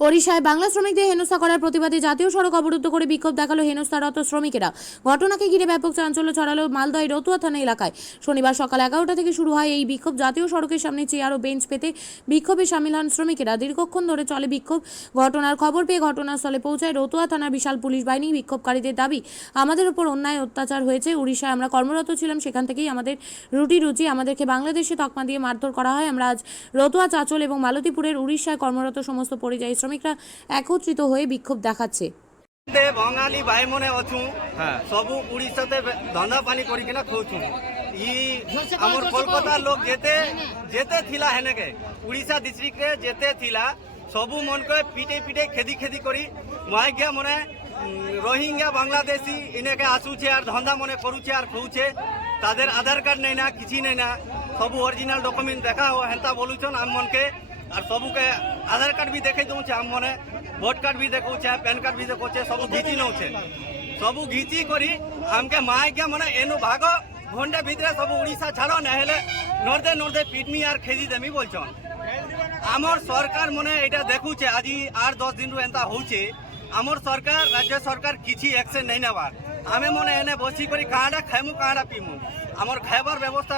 ওড়িশায় বাংলা শ্রমিকদের হেনস্থা করার প্রতিবাদে জাতীয় সড়ক অবরুদ্ধ করে বিক্ষোভ দেখাল হেনস্থারত শ্রমিকেরা। ঘটনাকে ঘিরে ব্যাপক চাঞ্চল্য ছড়ালো মালদহ রতুয়া থানা এলাকায়। শনিবার সকাল এগারোটা থেকে শুরু হয় এই বিক্ষোভ। জাতীয় সড়কের সামনে চেয়ার ও বেঞ্চ পেতে বিক্ষোভে সামিল হন শ্রমিকেরা। দীর্ঘক্ষণ ধরে চলে বিক্ষোভ। ঘটনার খবর পেয়ে ঘটনাস্থলে পৌঁছায় রতুয়া থানার বিশাল পুলিশ বাহিনী। বিক্ষোভকারীদের দাবি, আমাদের উপর অন্যায় অত্যাচার হয়েছে। উড়িষ্যায় আমরা কর্মরত ছিলাম। সেখান থেকেই আমাদের রুটি রুচি, আমাদেরকে বাংলাদেশে তকমা দিয়ে মারধর করা হয়। আমরা আজ রতুয়া, চাচল এবং মালতীপুরের উড়িষ্যায় কর্মরত সমস্ত পরিযায়ী শ্রমিকরা একত্রিত হয়ে বিক্ষোভ দেখাচ্ছে। বঙ্গালী ভাই মনে অছু হ্যাঁ। সবু উড়িষ্যাতে ধন্দা পানি করি কিনা খাওছু ই আমার কলকাতার লোক যেতে যেতে থিলা হেনেকে। উড়িষ্যা ডিস্ট্রিক্টে যেতে থিলা। সবু মনকে পিটে পিটে খেদি খেদি করি। মাইগিয়া মনে রোহিঙ্গা বাংলাদেশি এনেকে আসুছে আর ধন্দা মনে করুছে আর খুঁজছে। তাদের আধার কার্ড নেই না কিছু নেই না। সবু অরিজিনাল ডকুমেন্ট দেখা হেন্তা বলুছন আমি মনকে। আর সবুকে আধার কার্ড বি দেখাই দউছে আম মনে, ভোট কার্ড বি দেখৌছে প্যান কার্ড বি দেখৌছে সবু ঘিচি নউছে। সবু ঘিচি করি, আমকে মাইকে মানে এনু ভাগ ঘণ্টা ভিতরে সবু উড়িষ্যা ছাড় নাহলে নর্দে নর্দে পিটমি আর খেদি দেমি বলছন। আমার সরকার মনে এটা দেখুছে আজি আট দশ দিন এন্তা হচ্ছে আমার সরকার, রাজ্য সরকার কিছু অ্যাকশন নেই নেবার। আমি মনে এনে বসি করি কাঁটা খাইমু কাঁটা পিমু। আমার খাইবার ব্যবস্থা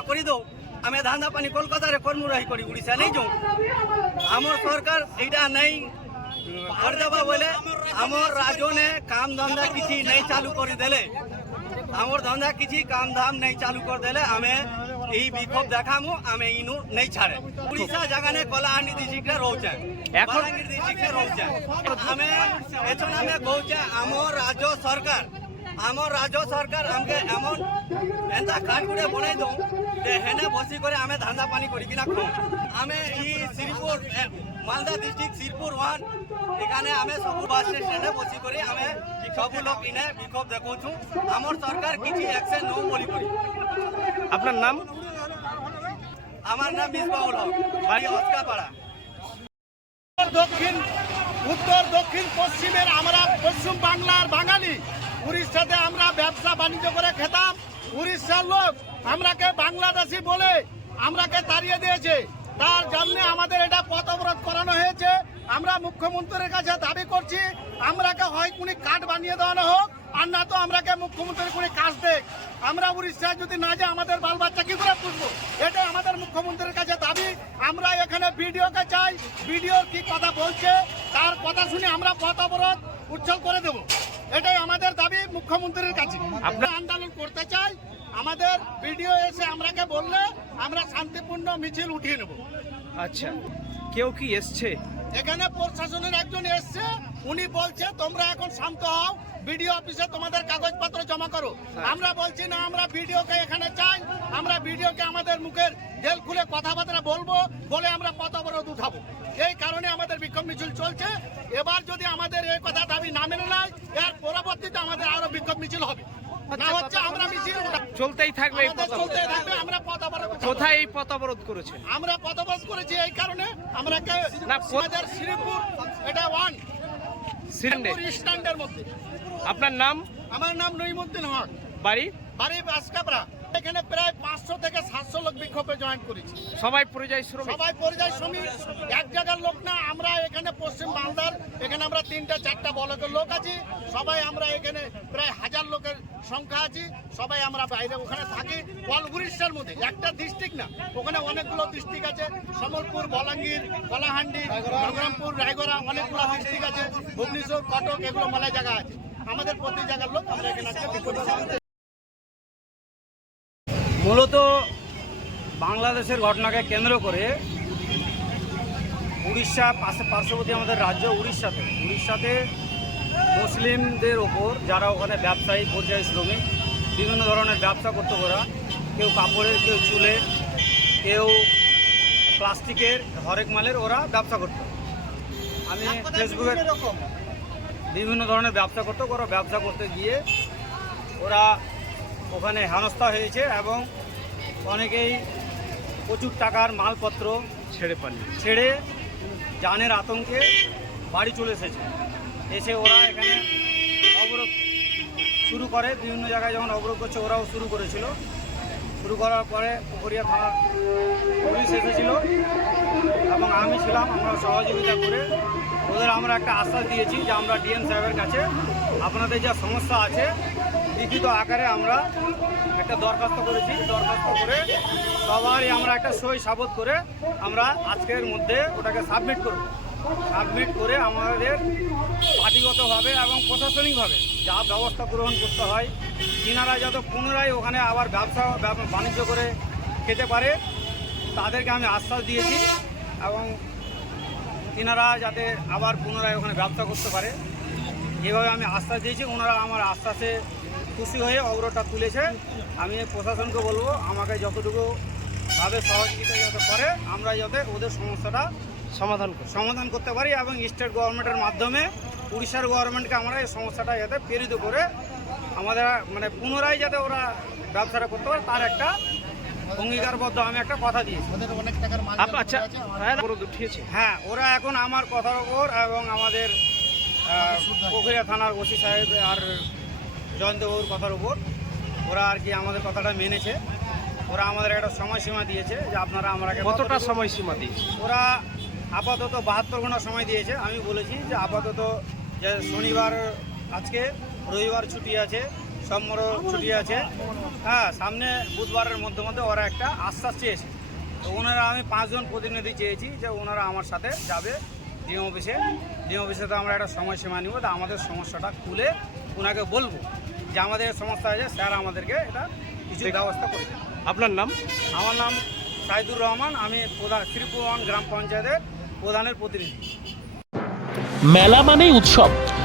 ଆମେ ଧନ୍ଦା ପାନି କୋଲକାତାରେ କର୍ମୁ ରହିକରି ଓଡ଼ିଶା ନେଇ ଯାଉ ଆମର ସରକାର ଏଇଟା বলে আমার ବୋଇଲେ কাম ରାଜନେ কিছু ଧନ୍ଦା କିଛି ନାଇଁ ଚାଲୁ କରିଦେଲେ ଆମର ଧନ୍ଦା କିଛି ধাম নেই ନାଇଁ ଚାଲୁ କରିଦେଲେ ଆମେ এই বিক্ষোভ দেখামু আমি ইনু নেই ছাড়ে। উড়িষ্যা জাগানে কলাহান্ডি ডিস্ট্রিক্টে রোচে এখন ডিস্ট্রিক্টে রোচে আমি এখন আমি কৌছে আমার রাজ্য সরকার আমার রাজ্য সরকার আমাকে এমন এটা কাঠগুড়ে বনাই দৌ হেনে বসি করে আমি ধান্দা পানি করি কিনা খাও আমি এই শ্রীপুর মালদা ডিস্ট্রিক্ট শ্রীপুর ওয়ান এখানে আমি সবু বাস স্টেশনে বসি করে আমি সবু লোক ইনে বিক্ষোভ দেখুছু আমার সরকার কিছু অ্যাকশন নৌ বলি করি। আপনার নাম? আমার নাম মিসবাউল হক বাড়ি অস্কাপাড়া। উত্তর দক্ষিণ উত্তর দক্ষিণ পশ্চিমের আমরা পশ্চিম বাংলার বাঙালি। উড়িষ্যাতে আমরা ব্যবসা বাণিজ্য করে খেতাম। উড়িষ্যার লোক আমরাকে বাংলাদেশি বলে আমরাকে তাড়িয়ে দিয়েছে। তার জন্যে আমাদের এটা পথ অবরোধ করানো হয়েছে। আমরা মুখ্যমন্ত্রীর কাছে দাবি করছি, আমরাকে হয় কোনি কার্ড বানিয়ে দেওয়ানো হোক, আর না তো আমরাকে মুখ্যমন্ত্রী কোনি কাজ দেখ আমরা উড়িষ্যায় যদি না যাই, আমাদের বাল বাচ্চা কি করে পুষবো? এটা আমাদের মুখ্যমন্ত্রীর কাছে দাবি। আমরা এখানে বিডিওকে চাই বিডিও কি কথা বলছে, তার কথা শুনে আমরা পথ অবরোধ উচ্ছল করে দেব। এটাই আমাদের দাবি মুখ্যমন্ত্রীর কাছে। আমরা আন্দোলন করতে চাই আমাদের বিডিও এসে আমরাকে বললে আমরা শান্তিপূর্ণ মিছিল উঠিয়ে নেব। আচ্ছা কেউ কি এসছে? এখানে প্রশাসনের একজন এসছে উনি বলছে তোমরা এখন শান্ত হও বিডিও অফিসে তোমাদের কাগজপত্র জমা করো। আমরা বলছি না আমরা বিডিওকে এখানে চাই আমরা বিডিওকে আমাদের মুখের জেল খুলে কথাবার্তা বলব বলে আমরা পথ অবরোধ উঠাবো। এই কারণে আমাদের বিক্ষোভ মিছিল চলছে। এবার যদি আমাদের এই কথা দাবি না মেনে নেয় এর পরবর্তীতে আমাদের আরও বিক্ষোভ মিছিল হবে। হচ্ছে আমরা মিছিল চলতেই থাকবে পথ অবরোধ। থাকবে আমরা পথ অবরোধ কোথায় এই পথ অবরোধ করেছেন? আমরা পথবাস করেছি এই কারণে আমরা পথ- আমাদের শ্রীপুর এটা ওয়ান। শ্রীপুর স্ট্যান্ডের মধ্যে। আপনার নাম? আমার নাম নইমুদ্দিন হক। বাড়ি? বাড়ি বাসকাপড়া এখানে প্রায় পাঁচশো থেকে সাতশো লোক বিক্ষোভে জয়েন করেছি। সবাই পরিযায়ী শ্রমিক। সবাই পরিযায়ী শ্রমিক। এক জায়গার লোক না আমরা এখানে পশ্চিম মালদার এখানে আমরা তিনটা চারটা বলকের লোক আছি। সবাই আমরা এখানে প্রায় হাজার লোকের সংখ্যা আছি। সবাই আমরা বাইরে ওখানে থাকি। অল উড়িষ্যার মধ্যে একটা ডিস্ট্রিক্ট না ওখানে অনেকগুলো ডিস্ট্রিক্ট আছে। সম্বলপুর বলাঙ্গীর কলাহান্ডি সংগ্রামপুর রায়গড়া অনেকগুলো ডিস্ট্রিক্ট আছে। ভুবনেশ্বর কটক এগুলো মেলায় জায়গা আছে। আমাদের প্রতি জায়গার লোক আমরা এখানে মূলত বাংলাদেশের ঘটনাকে কেন্দ্র করে উড়িষ্যা পাশে পার্শ্ববর্তী আমাদের রাজ্য উড়িষ্যাতে। উড়িষ্যাতে মুসলিমদের ওপর যারা ওখানে ব্যবসায়ী পর্যায়ী শ্রমিক বিভিন্ন ধরনের ব্যবসা করতো ওরা কেউ কাপড়ের কেউ চুলের কেউ প্লাস্টিকের হরেক মালের ওরা ব্যবসা করতো। আমি ফেসবুকে বিভিন্ন ধরনের ব্যবসা করতো ওরা ব্যবসা করতে গিয়ে ওরা ওখানে হেনস্থা হয়েছে এবং অনেকেই প্রচুর টাকার মালপত্র ছেড়ে পালিয়ে ছেড়ে যানের আতঙ্কে বাড়ি চলে এসেছে। এসে ওরা এখানে অবরোধ শুরু করে। বিভিন্ন জায়গায় যখন অবরোধ করছে ওরাও শুরু করেছিল। শুরু করার পরে পুকুরিয়া থানার পুলিশ এসেছিল এবং আমি ছিলাম আমরা সহযোগিতা করে ওদের আমরা একটা আশ্বাস দিয়েছি যে আমরা ডিএম সাহেবের কাছে আপনাদের যা সমস্যা আছে, লিখিত আকারে আমরা একটা দরখাস্ত করেছি। দরখাস্ত করে সবারই আমরা একটা সই সাবত করে আমরা আজকের মধ্যে ওটাকে সাবমিট করব। সাবমিট করে আমাদের পার্টিগতভাবে এবং প্রশাসনিকভাবে যা ব্যবস্থা গ্রহণ করতে হয় কিনারা যাতে পুনরায় ওখানে আবার ব্যবসা বাণিজ্য করে খেতে পারে, তাদেরকে আমি আশ্বাস দিয়েছি এবং তিনারা যাতে আবার পুনরায় ওখানে ব্যবসা করতে পারে। এভাবে আমি আশ্বাস দিয়েছি ওনারা আমার আশ্বাসে খুশি হয়ে অগ্রটা তুলেছে। আমি প্রশাসনকে বলব আমাকে যতটুকু ভাবে সহযোগিতা যাতে করে আমরা যাতে ওদের সমস্যাটা সমাধান সমাধান করতে পারি এবং স্টেট গভর্নমেন্টের মাধ্যমে উড়িষ্যার গভর্নমেন্টকে আমরা এই সমস্যাটা যাতে প্রেরিত করে আমাদের মানে পুনরায় যাতে ওরা ব্যবসাটা করতে পারে তার একটা অঙ্গীকারবদ্ধ আমি একটা কথা দিয়েছি। আপ- আচ্ছা হ্যাঁ, অবরোধ উঠিয়েছে হ্যাঁ ওরা এখন আমার কথার ওপর এবং আমাদের পোখরিয়া থানার ওসি সাহেব আর জয়ন্তবাবুর কথার উপর ওরা আর কি আমাদের কথাটা মেনেছে। ওরা আমাদের একটা সময়সীমা দিয়েছে যে আপনারা আমাকে কতটা সময়সীমা দিয়েছে? ওরা আপাতত বাহাত্তর ঘণ্টা সময় দিয়েছে। আমি বলেছি যে আপাতত যে শনিবার আজকে রবিবার ছুটি আছে। সোমবারও ছুটি আছে। হ্যাঁ সামনে বুধবারের মধ্যে মধ্যে ওরা একটা আশ্বাস চেয়েছে। তো ওনারা আমি পাঁচজন প্রতিনিধি চেয়েছি যে ওনারা আমার সাথে যাবে ডিএম অফিসে। ডিএম অফিসে তো আমরা একটা সময়সীমা নিব তা আমাদের সমস্যাটা খুলে ওনাকে বলব যে আমাদের সমস্যা আছে স্যার আমাদেরকে এটা কিছু ব্যবস্থা করে। আপনার নাম? আমার নাম সাইদুর রহমান আমি প্রধান শ্রীপুরন গ্রাম পঞ্চায়েতের প্রধানের প্রতিনিধি। মেলা মানেই উৎসব।